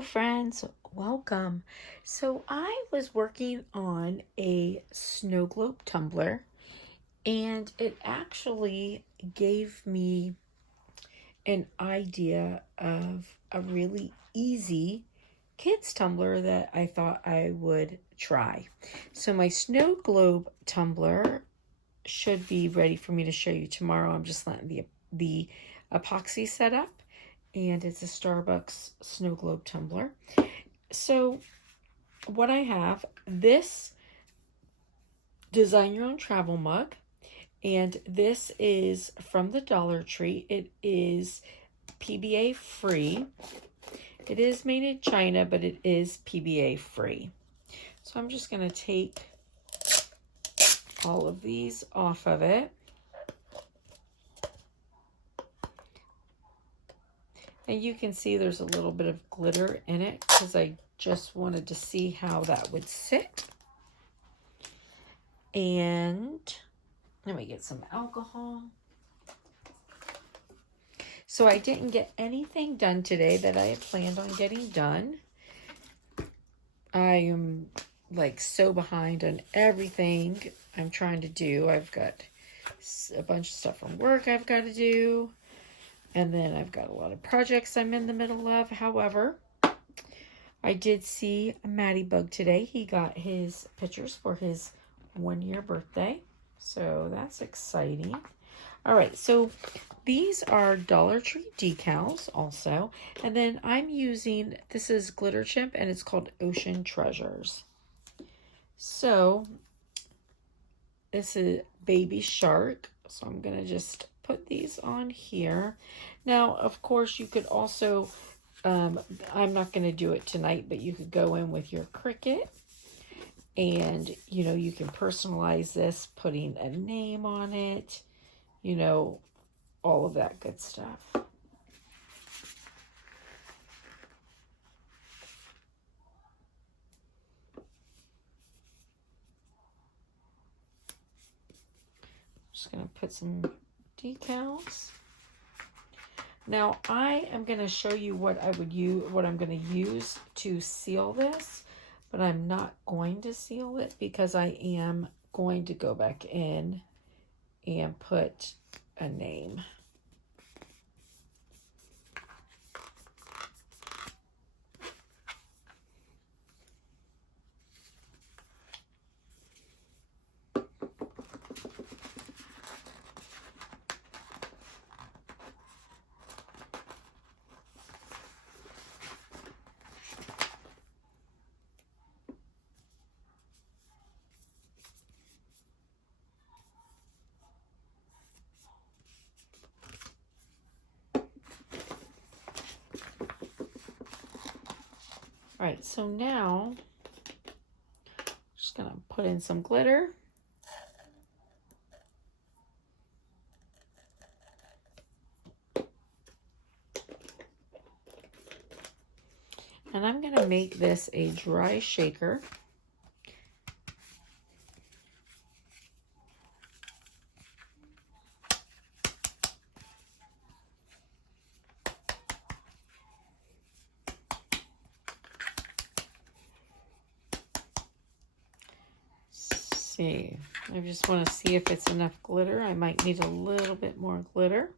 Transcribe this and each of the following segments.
Hello friends, welcome. So I was working on a snow globe tumbler and it actually gave me an idea of a really easy kids tumbler that I thought I would try. So my snow globe tumbler should be ready for me to show you tomorrow. I'm just letting the epoxy set up, and it's a Starbucks snow globe tumbler. So what I have, this design your own travel mug, and this is from the Dollar Tree. It is PBA free. It is made in China, but it is PBA free. So I'm just going to take all of these off of it. And you can see there's a little bit of glitter in it because I just wanted to see how that would sit. And let me get some alcohol. So I didn't get anything done today that I had planned on getting done. I am like so behind on everything I'm trying to do. I've got a bunch of stuff from work I've got to do. And then I've got a lot of projects I'm in the middle of. However, I did see Matty Bug today. He got his pictures for his 1-year birthday. So that's exciting. All right, so these are Dollar Tree decals also. And then I'm using, this is Glitter Chimp and it's called Ocean Treasures. So this is Baby Shark. So I'm going to just put these on here. Now, of course, you could also, I'm not going to do it tonight, but you could go in with your Cricut and, you know, you can personalize this, putting a name on it, you know, all of that good stuff. Just going to put some decals. Now I am going to show you what I would use, what I'm going to use to seal this, but I'm not going to seal it because I am going to go back in and put a name. All right, so now I'm just gonna put in some glitter. And I'm gonna make this a dry shaker. See, I just want to see if it's enough glitter. I might need a little bit more glitter.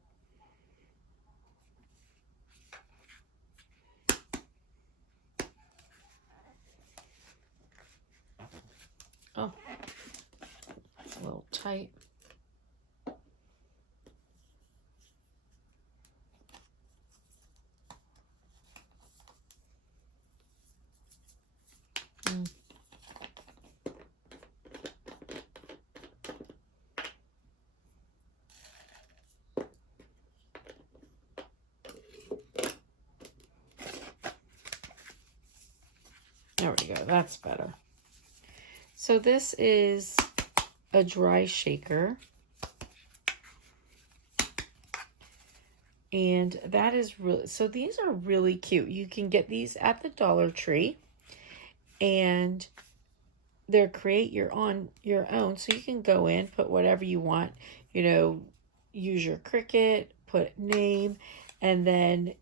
Oh, it's a little tight. There we go, that's better. So this is a dry shaker. And that is really, so these are really cute. You can get these at the Dollar Tree. And they're create your own. So you can go in, put whatever you want, you know, use your Cricut, put name, and then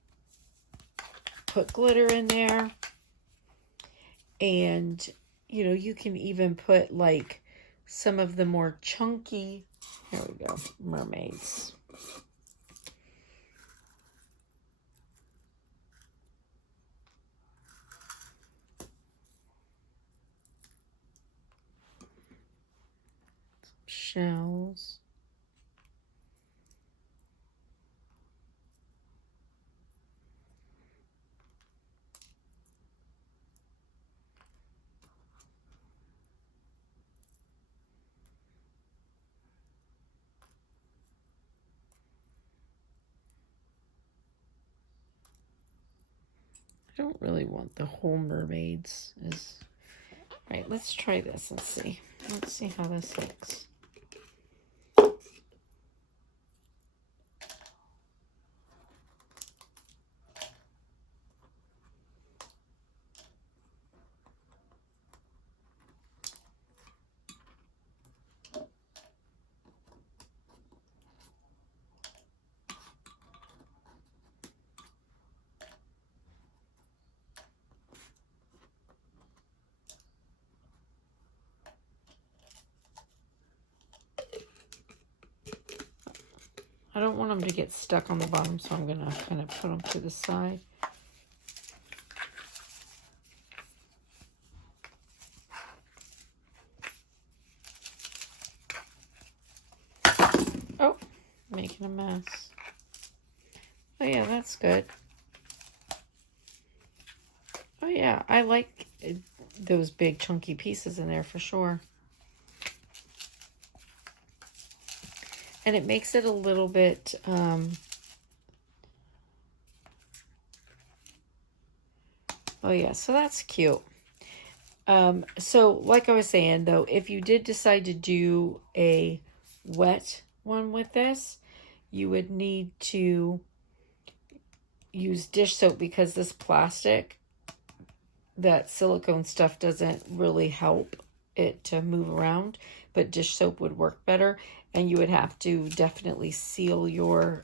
put glitter in there. And, you know, you can even put like some of the more chunky, here we go, mermaids. Shells. I don't really want the whole mermaids. Right, let's try this. Let's see. Let's see how this looks. I don't want them to get stuck on the bottom, so I'm going to kind of put them to the side. Oh, making a mess. Oh yeah, that's good. Oh yeah, I like those big chunky pieces in there for sure. And it makes it a little bit, oh yeah, so that's cute. So like I was saying though, if you did decide to do a wet one with this, you would need to use dish soap because this plastic, that silicone stuff doesn't really help it to move around, but dish soap would work better. And you would have to definitely seal your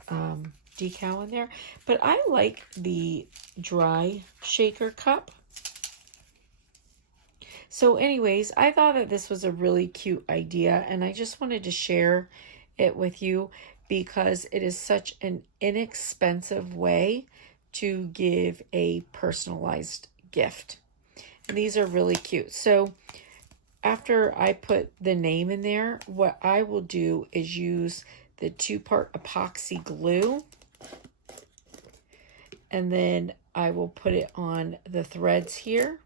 decal in there. But I like the dry shaker cup. So anyways, I thought that this was a really cute idea, and I just wanted to share it with you because it is such an inexpensive way to give a personalized gift. And these are really cute. So after I put the name in there, what I will do is use the 2-part epoxy glue. And then I will put it on the threads here.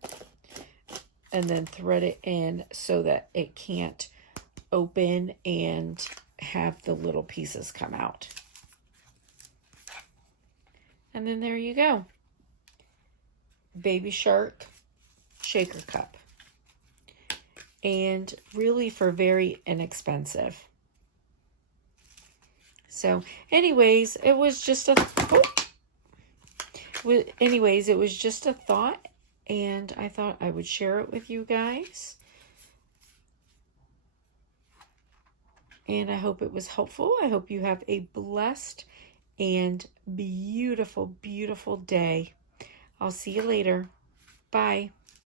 And then thread it in so that it can't open and have the little pieces come out. And then there you go. Baby shark shaker cup. And really for very inexpensive. So anyways, it was just a thought, and I thought I would share it with you guys. And I hope it was helpful. I hope you have a blessed and beautiful, beautiful day. I'll see you later. Bye.